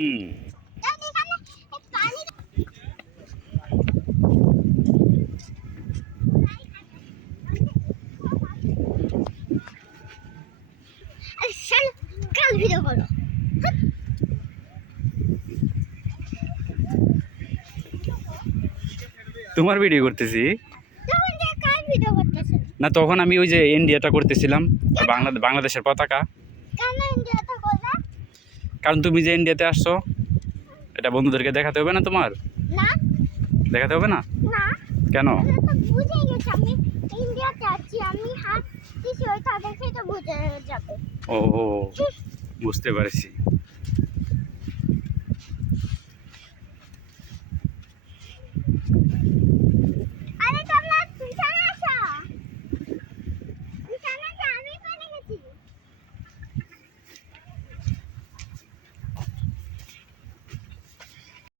হুম। কাল ভিডিও করো। তোমার ভিডিও করতেছি তখন যে কাল ভিডিও করতেছেন না, তখন আমি ওই যে ইন্ডিয়াটা করতেছিলাম, আর বাংলাদেশের পতাকা। কেন ইন্ডিয়াতে করবে? কারণ তুমি যে ইন্ডিয়াতে আসছো, এটা বন্ধুদেরকে দেখাতে হবে না তোমার? না দেখাতে হবে না না, কেন? ওরা তো বুঝে গেছে আমি ইন্ডিয়াতে আছি, আমি হাত দিছি, ওই তাদেরকেই তো বুঝে যাবে। ও, বুঝতে পারছি।